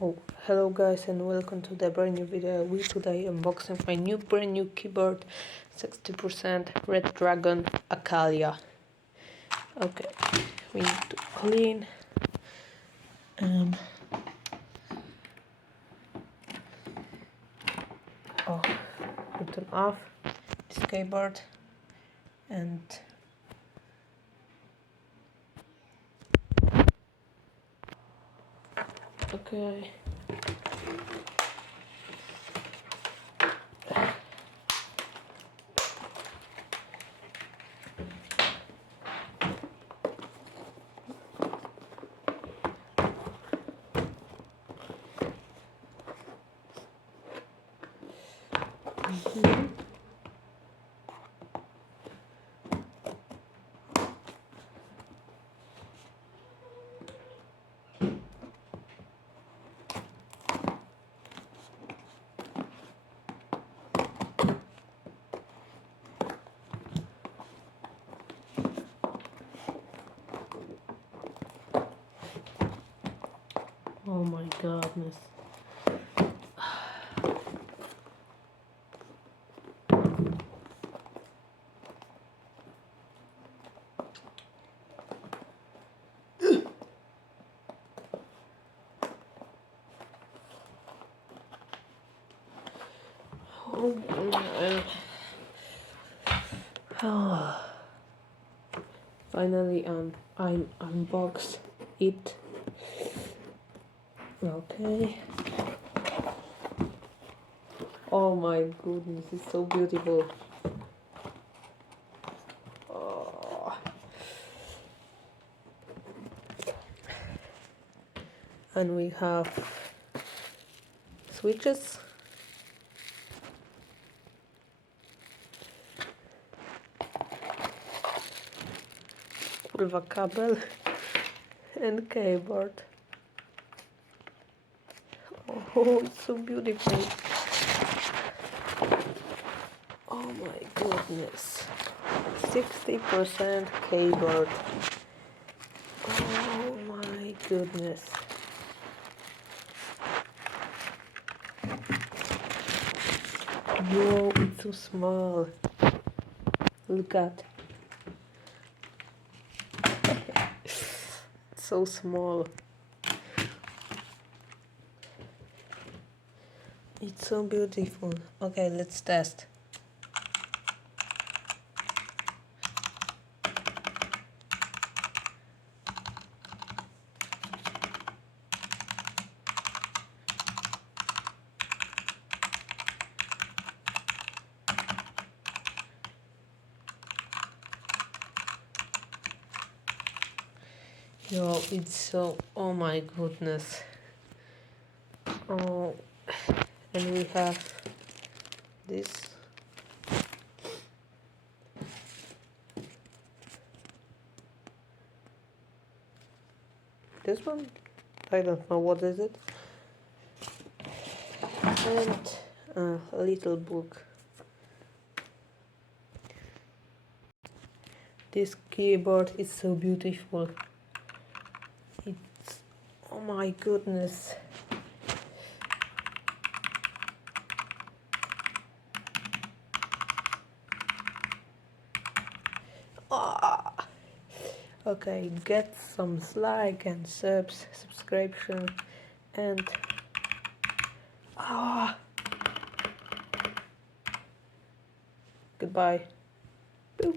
Oh, hello guys and welcome to the brand new video. We today unboxing my brand new keyboard 60% Red Dragon Acalia. Okay, we need to clean turn off this keyboard and okay. Oh my goodness. Oh, finally, I unboxed it. Okay. Oh my goodness, it's so beautiful. Oh. And we have switches. With a cable and keyboard. Oh, it's so beautiful. Oh my goodness. 60% keyboard. Oh my goodness. Whoa, it's so small. Look at. So small. It's so beautiful. Okay, let's test. Yo, it's so, oh my goodness. Oh, and we have this. This one? I don't know what is it. And a little book. This keyboard is so beautiful. It's, oh my goodness. Ah. Okay, get some like and subscription and goodbye.